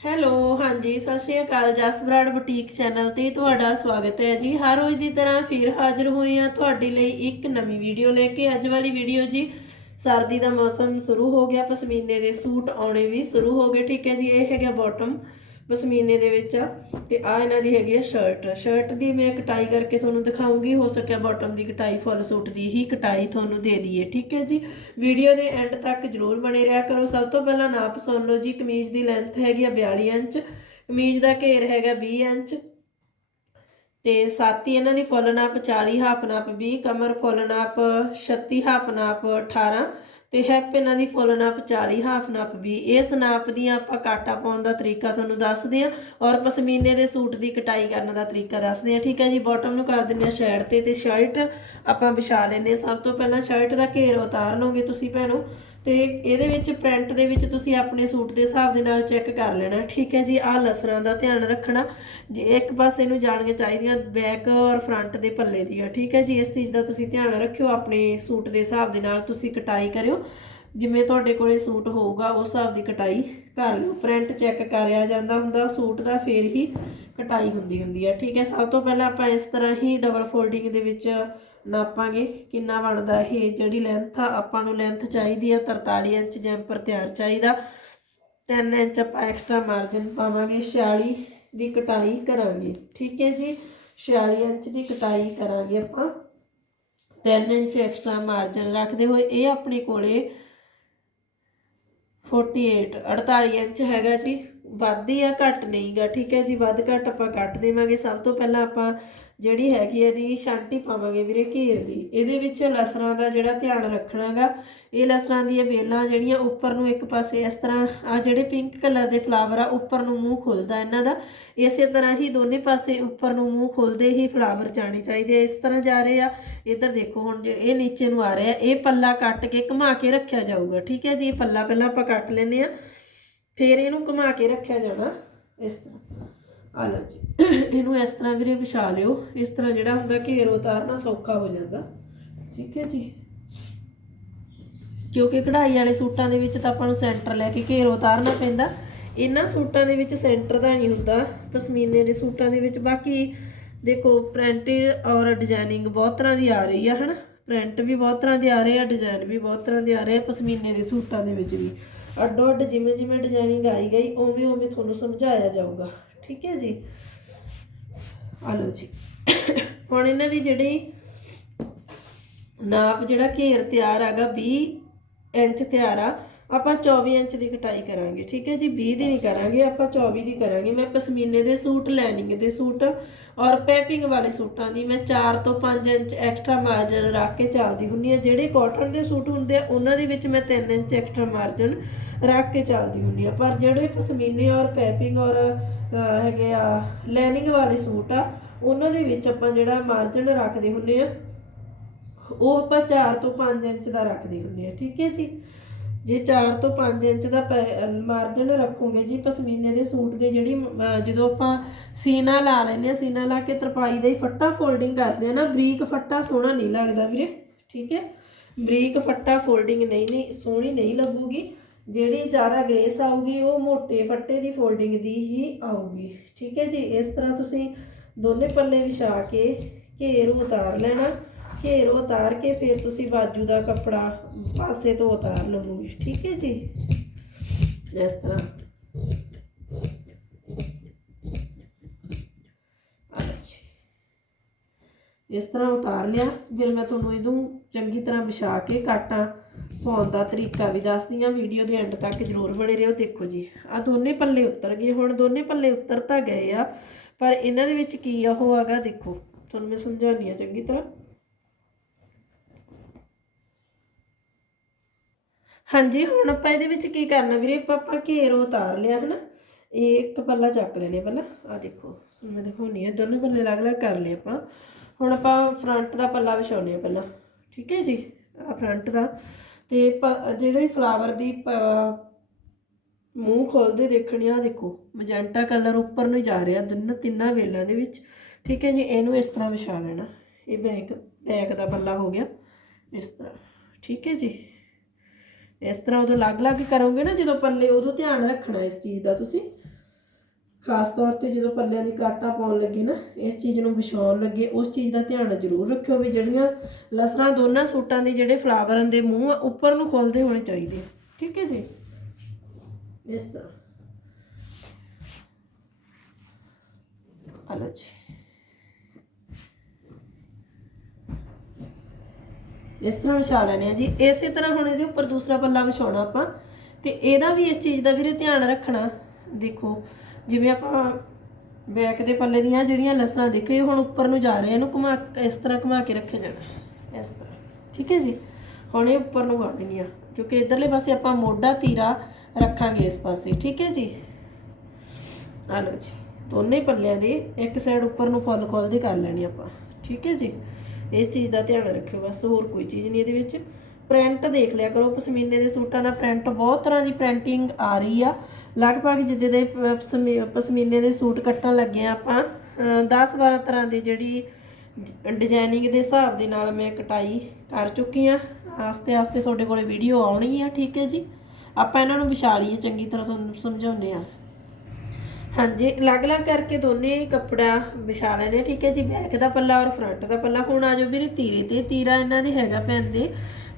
Hello, ਹਾਂਜੀ, ਸਤਿ ਸ਼੍ਰੀ ਅਕਾਲ, ਜਸ ਬਰਾੜ ਬੁਟੀਕ ਚੈਨਲ ਤੇ ਤੁਹਾਡਾ ਸਵਾਗਤ ਹੈ ਜੀ। ਹਰ ਰੋਜ਼ ਦੀ ਤਰ੍ਹਾਂ ਫਿਰ ਹਾਜ਼ਰ ਹੋਏ ਹਾਂ ਤੁਹਾਡੇ ਲਈ ਇੱਕ ਨਵੀਂ ਵੀਡੀਓ ਲੈ ਕੇ। ਅੱਜ ਵਾਲੀ ਵੀਡੀਓ ਜੀ, ਸਰਦੀ ਦਾ ਮੌਸਮ ਸ਼ੁਰੂ ਹੋ ਗਿਆ, ਪਸ਼ਮੀਨੇ ਦੇ ਸੂਟ ਆਉਣੇ ਵੀ ਸ਼ੁਰੂ ਹੋ ਗਏ। ਠੀਕ ਹੈ ਜੀ, ਇਹ ਹੈਗਾ ਬਾਟਮ ਪਸ਼ਮੀਨੇ ਦੇ ਵਿੱਚ ਆ, ਤੇ ਆ ਇਹਨਾਂ ਦੀ ਹੈਗੀ ਆ ਸ਼ਰਟ ਸ਼ਰਟ ਦੀ ਮੈਂ ਕਟਾਈ ਕਰਕੇ ਤੁਹਾਨੂੰ ਦਿਖਾਉਂਗੀ, ਹੋ ਸਕਿਆ ਬਾਟਮ ਦੀ ਕਟਾਈ ਫੁੱਲ ਸੂਟ ਦੀ ਹੀ ਕਟਾਈ ਤੁਹਾਨੂੰ ਦੇ ਦਈਏ, ਠੀਕ ਹੈ ਜੀ? ਵੀਡੀਓ ਦੇ ਐਂਡ ਤੱਕ ਜਰੂਰ ਬਣੇ ਰਿਹਾ ਕਰੋ। ਸਭ ਤੋਂ ਪਹਿਲਾਂ ਨਾਪ ਸੁਣ ਲਓ ਜੀ, ਕਮੀਜ਼ ਦੀ ਲੈਂਥ ਹੈਗੀ ਆ 42 ਇੰਚ, ਕਮੀਜ਼ ਦਾ ਘੇਰ ਹੈਗਾ 20 ਇੰਚ, ਤੇ ਸਾਥੀ ਇਹਨਾਂ ਦੀ ਫੁੱਲ ਨਾਪ 40 ਹਾਫ ਨਾਪ 20 ਕਮਰ ਫੁੱਲ ਨਾਪ 36 ਹਾਫ ਨਾਪ 18 ਤੇ ਹੈਪ ਇਹਨਾਂ ਦੀ ਫੁੱਲ ਨਾਪ 40 ਹਾਫ ਨਾਪ 20 ਇਸ ਨਾਪ ਦੀਆਂ ਆਪਾਂ ਕਾਟਾ ਪਾਉਣ ਦਾ ਤਰੀਕਾ ਤੁਹਾਨੂੰ ਦੱਸਦੇ ਆ ਔਰ ਪਸ਼ਮੀਨੇ ਦੇ ਸੂਟ ਦੀ ਕਟਾਈ ਕਰਨ ਦਾ ਤਰੀਕਾ ਦੱਸਦੇ ਆ ਠੀਕ ਹੈ ਜੀ ਬਾਟਮ ਨੂੰ ਕਰ ਦਿੰਦੇ ਆ ਸਾਈਡ ਤੇ ਤੇ ਸ਼ਰਟ ਆਪਾਂ ਵਿਛਾ ਲੈਨੇ ਆ ਸਭ ਤੋਂ ਪਹਿਲਾਂ ਸ਼ਰਟ ਦਾ ਘੇਰ ਉਤਾਰ ਲਓਗੇ ਤੁਸੀਂ ਭੈਣੋ। ਤੇ ਇਹਦੇ ਵਿੱਚ ਪ੍ਰਿੰਟ ਦੇ ਵਿੱਚ ਤੁਸੀਂ ਆਪਣੇ ਸੂਟ ਦੇ ਹਿਸਾਬ ਦੇ ਨਾਲ ਚੈੱਕ ਕਰ ਲੈਣਾ। ਠੀਕ ਹੈ ਜੀ, ਆਹ ਲਸਰਾਂ ਦਾ ਧਿਆਨ ਰੱਖਣਾ। ਜੇ ਇੱਕ ਪਾਸੇ ਨੂੰ ਜਾਣੀਆਂ ਚਾਹੀਦੀਆਂ ਬੈਕ ਔਰ ਫਰੰਟ ਦੇ ਪੱਲੇ ਦੀਆਂ। ਠੀਕ ਹੈ ਜੀ, ਇਸ ਚੀਜ਼ ਦਾ ਤੁਸੀਂ ਧਿਆਨ ਰੱਖਿਓ, ਆਪਣੇ ਸੂਟ ਦੇ ਹਿਸਾਬ ਦੇ ਨਾਲ ਤੁਸੀਂ ਕਟਾਈ ਕਰਿਓ। ਜਿਵੇਂ ਤੁਹਾਡੇ ਕੋਲੇ ਸੂਟ ਹੋਊਗਾ, ਉਸ ਹਿਸਾਬ ਦੀ ਕਟਾਈ ਕਰ ਲਿਓ। ਪ੍ਰਿੰਟ ਚੈੱਕ ਕਰਿਆ ਜਾਂਦਾ ਹੁੰਦਾ, ਸੂਟ ਦਾ ਫੇਰ ਹੀ ਕਟਾਈ ਹੁੰਦੀ ਹੁੰਦੀ ਹੈ। ਠੀਕ ਹੈ, ਸਭ ਤੋਂ ਪਹਿਲਾਂ ਆਪਾਂ ਇਸ ਤਰ੍ਹਾਂ ਹੀ ਡਬਲ ਫੋਲਡਿੰਗ ਦੇ ਵਿੱਚ ਨਾਪਾਂਗੇ ਕਿੰਨਾ ਬਣਦਾ ਇਹ, ਜਿਹੜੀ ਲੈਂਥ ਆ, ਆਪਾਂ ਨੂੰ ਲੈਂਥ ਚਾਹੀਦੀ ਆ 43 ਇੰਚ ਜੈਂਪਰ ਤਿਆਰ ਚਾਹੀਦਾ। 3 ਇੰਚ ਆਪਾਂ ਐਕਸਟਰਾ ਮਾਰਜਨ ਪਾਵਾਂਗੇ 46 ਦੀ ਕਟਾਈ ਕਰਾਂਗੇ, ਠੀਕ ਹੈ ਜੀ? 46 ਇੰਚ ਦੀ ਕਟਾਈ ਕਰਾਂਗੇ ਆਪਾਂ। 3 ਇੰਚ ਐਕਸਟਰਾ ਮਾਰਜਨ ਰੱਖਦੇ ਹੋਏ, ਇਹ ਆਪਣੇ ਕੋਲੇ 48 48 ਇੰਚ ਹੈਗਾ ਜੀ। ਵੱਧ ਹੀ ਆ, ਘੱਟ ਨਹੀਂਗਾ, ਠੀਕ ਹੈ ਜੀ? ਵੱਧ ਘੱਟ ਆਪਾਂ ਕੱਟ ਦੇਵਾਂਗੇ। ਸਭ ਤੋਂ ਪਹਿਲਾਂ ਆਪਾਂ ਜਿਹੜੀ ਹੈਗੀ ਇਹਦੀ ਸ਼ਾਂਟੀ ਪਾਵਾਂਗੇ ਵੀਰੇ ਘੇਰ ਦੀ। ਇਹਦੇ ਵਿੱਚ ਲਸਰਾਂ ਦਾ ਜਿਹੜਾ ਧਿਆਨ ਰੱਖਣਾਗਾ, ਇਹ ਲਸਰਾਂ ਦੀਆਂ ਵੇਲਾਂ ਜਿਹੜੀਆਂ ਉੱਪਰ ਨੂੰ ਇੱਕ ਪਾਸੇ ਇਸ ਤਰ੍ਹਾਂ ਆ ਜਿਹੜੇ ਪਿੰਕ ਕਲਰ ਦੇ ਫਲਾਵਰ ਆ, ਉੱਪਰ ਨੂੰ ਮੂੰਹ ਖੁੱਲਦਾ ਇਹਨਾਂ ਦਾ। ਇਸੇ ਤਰ੍ਹਾਂ ਹੀ ਦੋਨੇ ਪਾਸੇ ਉੱਪਰ ਨੂੰ ਮੂੰਹ ਖੁੱਲਦੇ ਹੀ ਫਲਾਵਰ ਜਾਣੇ ਚਾਹੀਦੇ ਆ। ਇਸ ਤਰ੍ਹਾਂ ਜਾ ਰਹੇ ਆ। ਇੱਧਰ ਦੇਖੋ ਹੁਣ ਜੇ ਇਹ ਨੀਚੇ ਨੂੰ ਆ ਰਿਹਾ, ਇਹ ਪੱਲਾ ਕੱਟ ਕੇ ਘੁਮਾ ਕੇ ਰੱਖਿਆ ਜਾਊਗਾ, ਠੀਕ ਹੈ ਜੀ? ਇਹ ਪੱਲਾ ਪਹਿਲਾਂ ਆਪਾਂ ਕੱਟ ਲੈਨੇ ਆ ਫਿਰ ਇਹਨੂੰ ਘੁਮਾ ਕੇ ਰੱਖਿਆ ਜਾਣਾ, ਇਸ ਤਰ੍ਹਾਂ। ਆ ਲਓ ਜੀ। ਇਹਨੂੰ ਇਸ ਤਰ੍ਹਾਂ ਵੀਰੇ ਵਿਛਾ ਲਿਓ। ਇਸ ਤਰ੍ਹਾਂ ਜਿਹੜਾ ਹੁੰਦਾ ਘੇਰ ਉਤਾਰਨਾ ਸੌਖਾ ਹੋ ਜਾਂਦਾ। ਠੀਕ ਹੈ ਜੀ? ਕਿਉਂਕਿ ਕਢਾਈ ਵਾਲੇ ਸੂਟਾਂ ਦੇ ਵਿੱਚ ਤਾਂ ਆਪਾਂ ਨੂੰ ਸੈਂਟਰ ਲੈ ਕੇ ਘੇਰ ਉਤਾਰਨਾ ਪੈਂਦਾ। ਇਹਨਾਂ ਸੂਟਾਂ ਦੇ ਵਿੱਚ ਸੈਂਟਰ ਦਾ ਨਹੀਂ ਹੁੰਦਾ। ਪਸ਼ਮੀਨੇ ਦੇ ਸੂਟਾਂ ਦੇ ਵਿੱਚ। ਬਾਕੀ ਦੇਖੋ ਪ੍ਰਿੰਟਡ ਔਰ ਡਿਜ਼ਾਈਨਿੰਗ ਬਹੁਤ ਤਰ੍ਹਾਂ ਦੀ ਆ ਰਹੀ ਆ, ਹਨਾ? ਪ੍ਰਿੰਟ ਵੀ ਬਹੁਤ ਤਰ੍ਹਾਂ ਦੇ ਆ ਰਹੇ ਆ ਡਿਜ਼ਾਈਨ ਵੀ ਬਹੁਤ ਤਰ੍ਹਾਂ ਦੇ ਆ ਰਹੇ ਆ, ਪਸ਼ਮੀਨੇ ਦੇ ਸੂਟਾਂ ਦੇ ਵਿੱਚ ਵੀ। ਅੱਡੋ ਅੱਡ ਜਿਵੇਂ ਜਿਵੇਂ ਡਿਜ਼ਾਈਨਿੰਗ ਆਈ ਗਈ ਉਵੇਂ ਉਵੇਂ ਤੁਹਾਨੂੰ ਸਮਝਾਇਆ ਜਾਊਗਾ। ਠੀਕ ਹੈ ਜੀ। ਆ ਲਓ ਜੀ। ਹੁਣ ਇਹਨਾਂ ਦੀ ਜਿਹੜੀ ਨਾਪ ਜਿਹੜਾ ਘੇਰ ਤਿਆਰ ਹੈਗਾ 20 ਇੰਚ ਤਿਆਰ ਆ ਆਪਾਂ 24 ਇੰਚ ਦੀ ਕਟਾਈ ਕਰਾਂਗੇ, ਠੀਕ ਹੈ ਜੀ? 20 ਦੀ ਨਹੀਂ ਕਰਾਂਗੇ, ਆਪਾਂ 24 ਦੀ ਕਰਾਂਗੇ। ਮੈਂ ਪਸ਼ਮੀਨੇ ਦੇ ਸੂਟ, ਲੈਨਿੰਗ ਦੇ ਸੂਟ ਔਰ ਪੈਪਿੰਗ ਵਾਲੇ ਸੂਟਾਂ ਦੀ ਮੈਂ 4 ਤੋਂ 5 ਇੰਚ ਐਕਸਟਰਾ ਮਾਰਜਨ ਰੱਖ ਕੇ ਚੱਲਦੀ ਹੁੰਨੀ ਆ ਜਿਹੜੇ ਕਾਟਨ ਦੇ ਸੂਟ ਹੁੰਦੇ ਆ, ਉਹਨਾਂ ਦੇ ਵਿੱਚ ਮੈਂ 3 ਇੰਚ ਐਕਸਟਰਾ ਮਾਰਜਨ ਰੱਖ ਕੇ ਚੱਲਦੀ ਹੁੰਨੀ ਆ ਪਰ ਜਿਹੜੇ ਪਸ਼ਮੀਨੇ ਔਰ ਪੈਪਿੰਗ ਔਰ ਹੈਗੇ ਆ, ਲੈਨਿੰਗ ਵਾਲੇ ਸੂਟ ਆ, ਉਹਨਾਂ ਦੇ ਵਿੱਚ ਆਪਾਂ ਜਿਹੜਾ ਮਾਰਜਨ ਰੱਖਦੇ ਹੁੰਨੇ ਆ ਉਹ ਆਪਾਂ 4 ਤੋਂ 5 ਇੰਚ ਦਾ ਰੱਖਦੇ ਹੁੰਦੇ ਆ ਠੀਕ ਹੈ ਜੀ? ਜੇ 4 ਤੋਂ 5 ਇੰਚ ਦਾ ਮਾਰਜਨ ਰੱਖੋਗੇ ਜੀ ਪਸ਼ਮੀਨੇ ਦੇ ਸੂਟ ਦੇ ਜਿਹੜੀ ਜਦੋਂ ਆਪਾਂ ਸੀਨਾ ਲਾ ਲੈਨੇ ਆ ਸੀਨਾ ਲਾ ਕੇ ਤਰਪਾਈ ਦਾ ਹੀ ਫੱਟਾ ਫੋਲਡਿੰਗ ਕਰਦੇ ਆ ਨਾ, ਬਰੀਕ ਫੱਟਾ ਸੋਹਣਾ ਨਹੀਂ ਲੱਗਦਾ ਵੀਰੇ, ਠੀਕ ਹੈ? ਬਰੀਕ ਫੱਟਾ ਫੋਲਡਿੰਗ ਨਹੀਂ ਨਹੀਂ, ਸੋਹਣੀ ਨਹੀਂ ਲੱਗੂਗੀ, ਜਿਹੜੀ ਜ਼ਿਆਦਾ ਗ੍ਰੇਸ ਆਊਗੀ ਉਹ ਮੋਟੇ ਫੱਟੇ ਦੀ ਫੋਲਡਿੰਗ ਦੀ ਹੀ ਆਊਗੀ, ਠੀਕ ਹੈ ਜੀ? ਇਸ ਤਰ੍ਹਾਂ ਤੁਸੀਂ ਦੋਨੇ ਪੱਲੇ ਵਿਛਾ ਕੇ ਘੇਰ ਉਤਾਰ ਲੈਣਾ। ਘੇਰ ਉਤਾਰ ਕੇ ਫਿਰ ਤੁਸੀਂ ਬਾਜੂ ਦਾ ਕੱਪੜਾ ਪਾਸੇ ਤੋਂ ਉਤਾਰ ਲਵੋਗੇ, ਠੀਕ ਹੈ ਜੀ? ਇਸ ਤਰ੍ਹਾਂ। ਅੱਛਾ। ਇਸ ਤਰ੍ਹਾਂ ਉਤਾਰ ਲਿਆ। ਫਿਰ ਮੈਂ ਤੁਹਾਨੂੰ ਇਹਨੂੰ ਚੰਗੀ ਤਰ੍ਹਾਂ ਵਿਛਾ ਕੇ ਕਾਟਾਂ ਪਾਉਣ ਦਾ ਤਰੀਕਾ ਵੀ ਦੱਸਦੀ ਆ ਵੀਡੀਓ ਦੇ ਐਂਡ ਤੱਕ ਜ਼ਰੂਰ ਬਣੇ ਰਹੋ, ਦੇਖੋ ਜੀ। ਆ ਦੋਨੇ ਪੱਲੇ ਉਤਰ ਗਏ। ਹੁਣ ਦੋਨੇ ਪੱਲੇ ਉਤਰ ਤਾਂ ਗਏ ਆ, ਪਰ ਇਹਨਾਂ ਦੇ ਵਿੱਚ ਕੀ ਆ, ਉਹ ਹੈਗਾ ਦੇਖੋ। ਤੁਹਾਨੂੰ ਮੈਂ ਸਮਝਾਉਣੀ ਆ ਚੰਗੀ ਤਰ੍ਹਾਂ। ਹਾਂਜੀ, ਹੁਣ ਆਪਾਂ ਇਹਦੇ ਵਿੱਚ ਕੀ ਕਰਨਾ ਵੀਰੇ? ਆਪਾਂ ਆਪਾਂ ਘੇਰ ਉਤਾਰ ਲਿਆ, ਹਨਾ? ਇਹ ਇੱਕ ਪੱਲਾ ਚੱਕ ਲੈਣੇ ਪਹਿਲਾਂ। ਆ ਦੇਖੋ, ਮੈਂ ਦਿਖਾਉਣੀ ਆ। ਦੋਨੋਂ ਪੱਲੇ ਅਲੱਗ-ਅਲੱਗ ਕਰ ਲਏ ਆਪਾਂ। ਹੁਣ ਆਪਾਂ ਫਰੰਟ ਦਾ ਪੱਲਾ ਵਿਛਾਉਣੇ ਆ ਪਹਿਲਾਂ। ਠੀਕ ਹੈ ਜੀ? ਆ ਫਰੰਟ ਦਾ। ਤੇ ਪ- ਜਿਹੜੇ ਫਲਾਵਰ ਦੀ ਪ- ਮੂੰਹ ਖੋਲਦੇ ਦੇਖਣੀ ਆ ਦੇਖੋ। ਮਜੈਂਟਾ ਕਲਰ ਉੱਪਰ ਨੂੰ ਜਾ ਰਿਹਾ ਦੋਨਾਂ ਤਿੰਨਾਂ ਵੇਲਾਂ ਦੇ ਵਿੱਚ। ਠੀਕ ਹੈ ਜੀ? ਇਹਨੂੰ ਇਸ ਤਰ੍ਹਾਂ ਵਿਛਾ ਲੈਣਾ। ਇਹ ਬੈਕ ਬੈਕ ਦਾ ਪੱਲਾ ਹੋ ਗਿਆ। ਇਸ ਤਰ੍ਹਾਂ। ਠੀਕ ਹੈ ਜੀ? ਇਸ ਤਰ੍ਹਾਂ ਉਦੋਂ ਅਲੱਗ-ਅਲੱਗ ਕਰੋਗੇ ਨਾ ਜਦੋਂ ਪੱਲੇ, ਉਦੋਂ ਧਿਆਨ ਰੱਖਣਾ ਇਸ ਚੀਜ਼ ਦਾ ਤੁਸੀਂ। ਖਾਸ ਤੌਰ ਤੇ ਜਦੋਂ ਪੱਲਿਆਂ ਦੀ ਕਾਟਾ ਪਾਉਣ ਲੱਗੇ ਨਾ, ਇਸ ਚੀਜ਼ ਨੂੰ ਵਿਛਾਉਣ ਲੱਗੇ, ਉਸ ਚੀਜ਼ ਦਾ ਧਿਆਨ ਜ਼ਰੂਰ ਰੱਖਿਓ ਵੀ ਜਿਹੜੀਆਂ ਲਸਣਾ ਦੋਨਾਂ ਸੂਟਾਂ ਦੇ ਜਿਹੜੇ ਫਲਾਵਰਾਂ ਦੇ ਮੂੰਹ ਆ, ਉੱਪਰ ਨੂੰ ਖੁੱਲਦੇ ਹੋਣੇ ਚਾਹੀਦੇ ਆ। ਠੀਕ ਹੈ ਜੀ? ਇਸ ਤਰ੍ਹਾਂ। ਆ ਜੀ। ਇਸ ਤਰ੍ਹਾਂ ਵਿਛਾ ਲੈਣੇ ਆ ਜੀ। ਇਸੇ ਤਰ੍ਹਾਂ ਹੁਣ ਇਹਦੇ ਉੱਪਰ ਦੂਸਰਾ ਪੱਲਾ ਵਿਛਾਉਣਾ ਆਪਾਂ। ਤੇ ਇਹਦਾ ਵੀ ਇਸ ਚੀਜ਼ ਦਾ ਵੀਰੇ ਧਿਆਨ ਰੱਖਣਾ। ਦੇਖੋ ਜਿਵੇਂ ਆਪਾਂ ਬੈਕ ਦੇ ਪੱਲੇ ਦੀਆਂ ਜਿਹੜੀਆਂ ਲਸਾਂ ਦੇਖੋ ਇਹ ਹੁਣ ਉੱਪਰ ਨੂੰ ਜਾ ਰਹੇ ਆ, ਇਹਨੂੰ ਘੁਮਾ ਇਸ ਤਰ੍ਹਾਂ ਘੁਮਾ ਕੇ ਰੱਖਿਆ ਜਾਣਾ। ਇਸ ਤਰ੍ਹਾਂ। ਠੀਕ ਹੈ ਜੀ? ਹੁਣ ਇਹ ਉੱਪਰ ਨੂੰ ਵੜਨੀਆਂ ਕਿਉਂਕਿ ਇਧਰਲੇ ਪਾਸੇ ਆਪਾਂ ਮੋਢਾ ਤੀਰਾ ਰੱਖਾਂਗੇ ਇਸ ਪਾਸੇ। ਠੀਕ ਹੈ ਜੀ? ਆ ਲਓ ਜੀ। ਦੋਨੇ ਪੱਲਿਆਂ ਦੇ ਇੱਕ ਸਾਈਡ ਉੱਪਰ ਨੂੰ ਫੁੱਲ ਕੋਲ ਖੋਲਦੇ ਕਰ ਲੈਣੀ ਆਪਾਂ। ਠੀਕ ਹੈ ਜੀ? ਇਸ ਚੀਜ਼ ਦਾ ਧਿਆਨ ਰੱਖਿਓ, ਬਸ ਹੋਰ ਕੋਈ ਚੀਜ਼ ਨਹੀਂ ਇਹਦੇ ਵਿੱਚ। ਪ੍ਰਿੰਟ ਦੇਖ ਲਿਆ ਕਰੋ, ਪਸ਼ਮੀਨੇ ਦੇ ਸੂਟਾਂ ਦਾ ਪ੍ਰਿੰਟ ਬਹੁਤ ਤਰ੍ਹਾਂ ਦੀ ਪ੍ਰਿੰਟਿੰਗ ਆ ਰਹੀ ਆ। ਲਗਭਗ ਜਿੱਦੇ ਦੇ ਪਸ਼ਮੀਨੇ ਦੇ ਸੂਟ ਕੱਟਣ ਲੱਗੇ ਆ ਆਪਾਂ 10 12 ਤਰ੍ਹਾਂ ਦੀ ਜਿਹੜੀ ਡਿਜ਼ਾਈਨਿੰਗ ਦੇ ਹਿਸਾਬ ਦੇ ਨਾਲ ਮੈਂ ਕਟਾਈ ਕਰ ਚੁੱਕੀ ਆ। ਆਸਤੇ ਆਸਤੇ ਤੁਹਾਡੇ ਕੋਲੇ ਵੀਡੀਓ ਆਉਣਗੀਆਂ, ਠੀਕ ਹੈ ਜੀ? ਆਪਾਂ ਇਹਨਾਂ ਨੂੰ ਵਿਛਾ ਲਈਏ, ਚੰਗੀ ਤਰ੍ਹਾਂ ਤੁਹਾਨੂੰ ਸਮਝਾਉਂਦੇ ਆ। ਹਾਂਜੀ, ਅਲੱਗ-ਅਲੱਗ ਕਰਕੇ ਦੋਨੇ ਕੱਪੜਾ ਵਿਛਾ ਲੈਣੇ ਠੀਕ ਹੈ ਜੀ। ਬੈਕ ਦਾ ਪੱਲਾ ਔਰ ਫਰੰਟ ਦਾ ਪੱਲਾ। ਹੁਣ ਆ ਜਾਓ ਵੀਰੇ ਤੀਰੇ ਤੇ। ਤੀਰਾ ਇਹਨਾਂ ਦੇ ਹੈਗਾ ਪੈਂਦੇ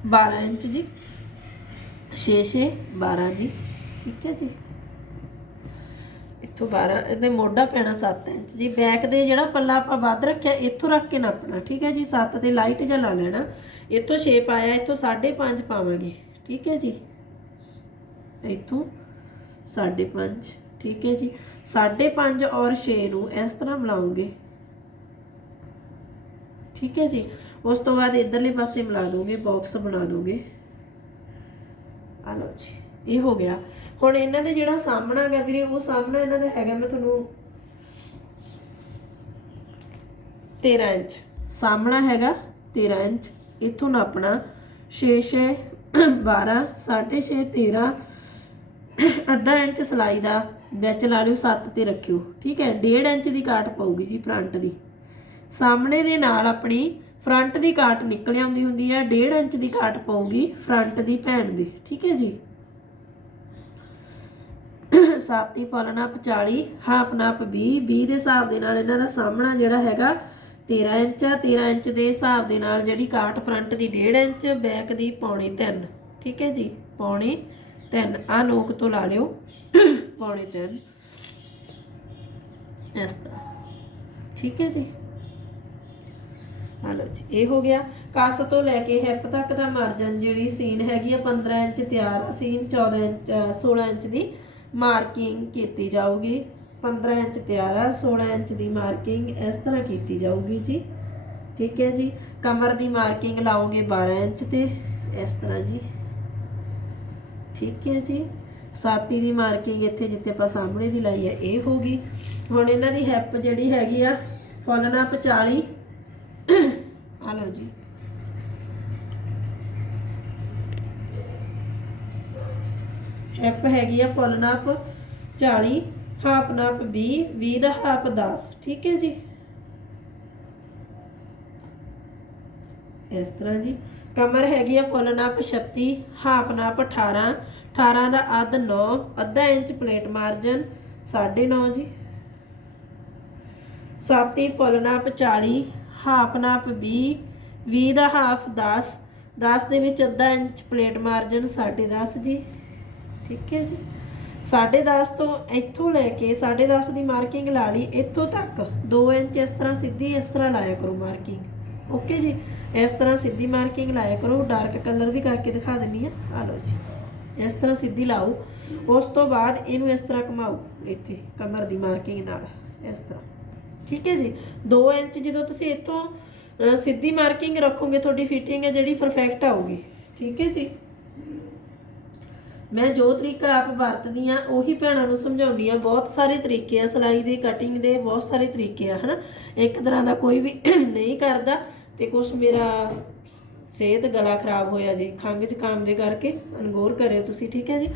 12 ਇੰਚ ਜੀ। 6 6 12 ਜੀ। ਠੀਕ ਹੈ ਜੀ। ਇੱਥੋਂ 12 ਇਹਦੇ ਮੋਢਾ ਪੈਣਾ 7 ਇੰਚ ਜੀ। ਬੈਕ ਦੇ ਜਿਹੜਾ ਪੱਲਾ ਆਪਾਂ ਵੱਧ ਰੱਖਿਆ, ਇੱਥੋਂ ਰੱਖ ਕੇ ਨਾਪਣਾ, ਠੀਕ ਹੈ ਜੀ। 7 ਤੇ ਲਾਈਟ ਜਿਹਾ ਲਾ ਲੈਣਾ। ਇੱਥੋਂ 6 ਪਾਇਆ ਇੱਥੋਂ 5.5 ਪਾਵਾਂਗੇ। ਠੀਕ ਹੈ ਜੀ। ਇੱਥੋਂ 5.5 ਠੀਕ ਹੈ ਜੀ। 5.5 ਔਰ 6 ਨੂੰ ਇਸ ਤਰ੍ਹਾਂ ਮਿਲਾਉਂਗੇ। ਠੀਕ ਹੈ ਜੀ। ਉਸ ਤੋਂ ਬਾਅਦ ਇਧਰਲੇ ਪਾਸੇ ਮਿਲਾ ਦੋਗੇ ਬਾਕਸ ਬਣਾ ਦੋਗੇ। ਆ ਲਓ ਜੀ, ਇਹ ਹੋ ਗਿਆ। ਹੁਣ ਇਹਨਾਂ ਦੇ ਜਿਹੜਾ ਸਾਹਮਣਾ ਹੈਗਾ ਵੀਰੇ, ਉਹ ਸਾਹਮਣਾ ਇਹਨਾਂ ਦਾ ਹੈਗਾ, ਮੈਂ ਤੁਹਾਨੂੰ 13 ਇੰਚ। ਸਾਹਮਣਾ ਹੈਗਾ 13 ਇੰਚ। ਇੱਥੋਂ ਨਾਪਣਾ। 6 6 12 6.5 13 ਅੱਧਾ ਇੰਚ ਸਲਾਈ ਦਾ। ਵਿੱਚ ਲਾ ਲਿਓ 7 ਤੇ ਰੱਖਿਓ, ਠੀਕ ਹੈ? 1.5 ਇੰਚ ਦੀ ਕਾਟ ਪਊਗੀ ਜੀ ਫਰੰਟ ਦੀ। ਸਾਹਮਣੇ ਦੇ ਨਾਲ ਆਪਣੀ ਫਰੰਟ ਦੀ ਕਾਟ ਨਿਕਲ ਆਉਂਦੀ ਹੁੰਦੀ ਹੈ 1.5 ਇੰਚ ਦੀ ਕਾਟ ਪਊਗੀ ਫਰੰਟ ਦੀ ਭੈਣ ਦੀ, ਠੀਕ ਹੈ ਜੀ? ਸਾਤੀ ਪਲਨਾਪ 40 ਹਾਫ ਨਾਪ 20 20 ਦੇ ਹਿਸਾਬ ਦੇ ਨਾਲ ਇਹਨਾਂ ਦਾ ਸਾਹਮਣਾ ਜਿਹੜਾ ਹੈਗਾ 13 ਇੰਚ ਆ 13 ਇੰਚ ਦੇ ਹਿਸਾਬ ਦੇ ਨਾਲ ਜਿਹੜੀ ਕਾਟ ਫਰੰਟ ਦੀ 1.5 ਇੰਚ, ਬੈਕ ਦੀ ਪੌਣੇ 3 ਠੀਕ ਹੈ ਜੀ? ਪੌਣੇ 3 ਆ ਨੋਕ ਤੋਂ ਲਾ ਲਿਓ। ਪੌਣੇ 3 ਇਸ ਤਰ੍ਹਾਂ। ਠੀਕ ਹੈ ਜੀ? ਆ ਲਓ ਜੀ, ਇਹ ਹੋ ਗਿਆ। ਕੱਸ ਤੋਂ ਲੈ ਕੇ ਹਿੱਪ ਤੱਕ ਦਾ ਮਾਰਜਨ ਜਿਹੜੀ ਸੀਨ ਹੈਗੀ ਆ 15 ਇੰਚ ਤਿਆਰ ਸੀਨ 14 ਇੰਚ 16 ਇੰਚ ਦੀ ਮਾਰਕਿੰਗ ਕੀਤੀ ਜਾਊਗੀ। 15 ਇੰਚ ਤਿਆਰ ਆ 16 ਇੰਚ ਦੀ ਮਾਰਕਿੰਗ ਇਸ ਤਰ੍ਹਾਂ ਕੀਤੀ ਜਾਊਗੀ ਜੀ। ਠੀਕ ਹੈ ਜੀ? ਕਮਰ ਦੀ ਮਾਰਕਿੰਗ ਲਾਓਗੇ 12 ਇੰਚ ਤੇ, ਇਸ ਤਰ੍ਹਾਂ ਜੀ। ਠੀਕ ਹੈ ਜੀ? ਸਾਤੀ ਦੀ ਮਾਰਕਿੰਗ ਇੱਥੇ ਜਿੱਥੇ ਆਪਾਂ ਸਾਹਮਣੇ ਦੀ ਲਾਈ ਹੈ ਇਹ ਹੋਗੀ ਹੁਣ ਇਹਨਾਂ ਦੀ ਹੈਪ ਜਿਹੜੀ ਹੈਗੀ ਆ, ਫੁੱਲ ਨਾਪ 40 ਆ ਲਓ ਜੀ। ਹਿੱਪ ਹੈਗੀ ਆ ਫੁੱਲ ਨਾਪ 40 ਹਾਫ ਨਾਪ 20 20 ਦਾ ਹਾਫ 10 ਠੀਕ ਹੈ ਜੀ? ਇਸ ਤਰ੍ਹਾਂ ਜੀ। ਕਮਰ ਹੈਗੀ ਆ ਫੁੱਲ ਨਾਪ 36 ਹਾਫ ਨਾਪ 18 18 ਦਾ ਅੱਧ 9 ਅੱਧਾ ਇੰਚ ਪਲੇਟ ਮਾਰਜਨ 9.5 ਜੀ। ਸਾਤੀ ਫੁੱਲ ਨਾਪ 40 ਹਾਫ ਨਾਪ 20 20 ਦਾ ਹਾਫ 10 10 ਦੇ ਵਿੱਚ ਅੱਧਾ ਇੰਚ ਪਲੇਟ ਮਾਰਜਨ 10.5 ਜੀ। ਠੀਕ ਹੈ ਜੀ। 10.5 ਤੋਂ ਇੱਥੋਂ ਲੈ ਕੇ 10.5 ਦੀ ਮਾਰਕਿੰਗ ਲਾ ਲਈ, ਇੱਥੋਂ ਤੱਕ 2 ਇੰਚ ਇਸ ਤਰ੍ਹਾਂ ਸਿੱਧੀ ਇਸ ਤਰ੍ਹਾਂ ਲਾਇਆ ਕਰੋ ਮਾਰਕਿੰਗ ਓਕੇ ਜੀ। ਇਸ ਤਰ੍ਹਾਂ ਸਿੱਧੀ ਮਾਰਕਿੰਗ ਲਾਇਆ ਕਰੋ। ਡਾਰਕ ਕਲਰ ਵੀ ਕਰਕੇ ਦਿਖਾ ਦਿੰਨੀ ਆ। ਆ ਲਓ ਜੀ। ਇਸ ਤਰ੍ਹਾਂ ਸਿੱਧੀ ਲਾਓ। ਉਸ ਤੋਂ ਬਾਅਦ ਇਹਨੂੰ ਇਸ ਤਰ੍ਹਾਂ ਘੁਮਾਓ, ਇੱਥੇ, ਕਮਰ ਦੀ ਮਾਰਕਿੰਗ ਨਾਲ, ਇਸ ਤਰ੍ਹਾਂ। ਠੀਕ ਹੈ ਜੀ? 2 ਇੰਚ ਜਦੋਂ ਤੁਸੀਂ ਇੱਥੋਂ ਸਿੱਧੀ ਮਾਰਕਿੰਗ ਰੱਖੋਗੇ, ਤੁਹਾਡੀ ਫਿਟਿੰਗ ਹੈ ਜਿਹੜੀ ਪਰਫੈਕਟ ਆਊਗੀ। ਠੀਕ ਹੈ ਜੀ? ਮੈਂ ਜੋ ਤਰੀਕਾ ਆਪ ਵਰਤਦੀ ਆ ਉਹੀ ਭੈਣਾਂ ਨੂੰ ਸਮਝਾਉਂਦੀ ਆ ਬਹੁਤ ਸਾਰੇ ਤਰੀਕੇ ਆ, ਸਿਲਾਈ ਦੇ ਕਟਿੰਗ ਦੇ, ਬਹੁਤ ਸਾਰੇ ਤਰੀਕੇ ਆ, ਹਨਾ? ਇੱਕ ਤਰ੍ਹਾਂ ਦਾ ਕੋਈ ਵੀ ਨਹੀਂ ਕਰਦਾ ਤੇ ਕੁਝ ਮੇਰਾ ਸਿਹਤ ਗਲਾ ਖਰਾਬ ਹੋਇਆ ਜੀ, ਖੰਘ ਜ਼ੁਕਾਮ ਦੇ ਕਰਕੇ ਅਨਗੋਰ ਕਰਿਓ ਤੁਸੀਂ, ਠੀਕ ਹੈ ਜੀ?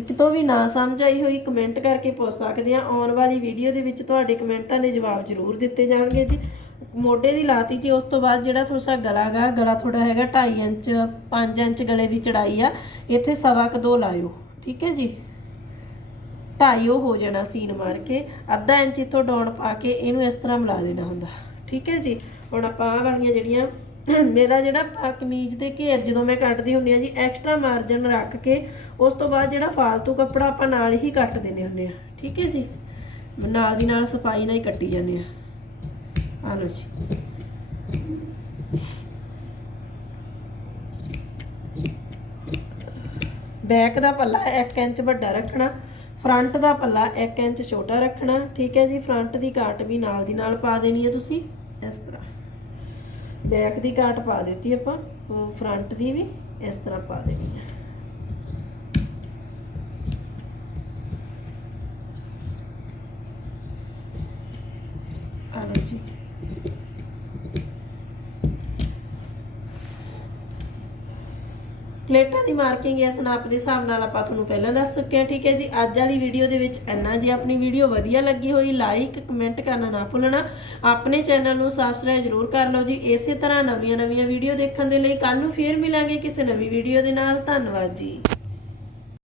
ਕਿਤੋਂ ਵੀ ਨਾ ਸਮਝ ਆਈ ਹੋਈ ਕਮੈਂਟ ਕਰਕੇ ਪੁੱਛ ਸਕਦੇ ਆ ਆਉਣ ਵਾਲੀ ਵੀਡੀਓ ਦੇ ਵਿੱਚ ਤੁਹਾਡੇ ਕਮੈਂਟਾਂ ਦੇ ਜਵਾਬ ਜ਼ਰੂਰ ਦਿੱਤੇ ਜਾਣਗੇ ਜੀ। ਮੋਢੇ ਦੀ ਲਾਤੀ ਜੀ, ਉਸ ਤੋਂ ਬਾਅਦ ਜਿਹੜਾ ਤੁਹਾਡਾ ਗਲਾ ਗਾ, ਗਲਾ ਥੋੜਾ ਹੈਗਾ 2.5 ਇੰਚ 5 ਇੰਚ ਗਲੇ ਦੀ ਚੜਾਈ ਆ, ਇੱਥੇ ਸਵਾ ਕ ਦੋ ਲਾਇਓ, ਠੀਕ ਹੈ ਜੀ? ਢਾਈ ਉਹ ਹੋ ਜਾਣਾ ਸੀਨ ਮਾਰ ਕੇ, ਅੱਧਾ ਇੰਚ ਇੱਥੋਂ ਡਾਉਣ ਪਾ ਕੇ, ਇਹਨੂੰ ਇਸ ਤਰ੍ਹਾਂ ਮਿਲਾ ਦੇਣਾ ਹੁੰਦਾ, ਠੀਕ ਹੈ ਜੀ? ਹੁਣ ਆਪਾਂ ਆਹ ਵਾਲੀਆਂ ਜਿਹੜੀਆਂ ਮੇਰਾ ਜਿਹੜਾ ਆਹ ਕਮੀਜ਼ ਦੇ ਘੇਰ ਜਦੋਂ ਮੈਂ ਕੱਟਦੀ ਹੁੰਦੀ ਆ ਜੀ ਐਕਸਟਰਾ ਮਾਰਜਨ ਰੱਖ ਕੇ, ਉਸ ਤੋਂ ਬਾਅਦ ਜਿਹੜਾ ਫਾਲਤੂ ਕੱਪੜਾ ਆਪਾਂ ਨਾਲ ਹੀ ਕੱਟ ਦਿੰਦੇ ਹੁੰਦੇ ਆ, ਠੀਕ ਹੈ ਜੀ? ਨਾਲ ਦੀ ਨਾਲ ਸਫ਼ਾਈ ਨਾਲ ਹੀ ਕੱਟੀ ਜਾਂਦੇ ਆ। ਆ ਲਓ ਜੀ। ਬੈਕ ਦਾ ਪੱਲਾ 1 ਇੰਚ ਵੱਡਾ ਰੱਖਣਾ, ਫਰੰਟ ਦਾ ਪੱਲਾ 1 ਇੰਚ ਛੋਟਾ ਰੱਖਣਾ, ਠੀਕ ਹੈ ਜੀ? ਫਰੰਟ ਦੀ ਕਾਟ ਵੀ ਨਾਲ ਦੀ ਨਾਲ ਪਾ ਦੇਣੀ ਹੈ ਤੁਸੀਂ, ਇਸ ਤਰ੍ਹਾਂ। ਬੈਕ ਦੀ ਕਾਟ ਪਾ ਦਿੱਤੀ ਆਪਾਂ ਫਰੰਟ ਦੀ ਵੀ ਇਸ ਤਰ੍ਹਾਂ ਪਾ ਦੇਣੀ ਹੈ ਆ ਲਓ ਜੀ ਪਲੇਟਾਂ ਦੀ ਮਾਰਕਿੰਗ ਇਸ ਨਾਪ ਦੇ ਹਿਸਾਬ ਨਾਲ ਆਪਾਂ ਤੁਹਾਨੂੰ ਪਹਿਲਾਂ ਦੱਸ ਚੁੱਕੇ ਹਾਂ, ਠੀਕ ਹੈ ਜੀ। ਅੱਜ ਵਾਲੀ ਵੀਡੀਓ ਦੇ ਵਿੱਚ ਇੰਨਾ ਜੇ ਆਪਣੀ ਵੀਡੀਓ ਵਧੀਆ ਲੱਗੀ ਹੋਈ ਲਾਈਕ ਕਮੈਂਟ ਕਰਨਾ ਨਾ ਭੁੱਲਣਾ। ਆਪਣੇ ਚੈਨਲ ਨੂੰ ਸਬਸਕ੍ਰਾਈਬ ਜ਼ਰੂਰ ਕਰ ਲਓ ਜੀ। ਇਸੇ ਤਰ੍ਹਾਂ ਨਵੀਆਂ ਨਵੀਆਂ ਵੀਡੀਓ ਦੇਖਣ ਦੇ ਲਈ ਕੱਲ ਨੂੰ ਫੇਰ ਮਿਲਾਂਗੇ ਕਿਸੇ ਨਵੀਂ ਵੀਡੀਓ ਦੇ ਨਾਲ। ਧੰਨਵਾਦ ਜੀ।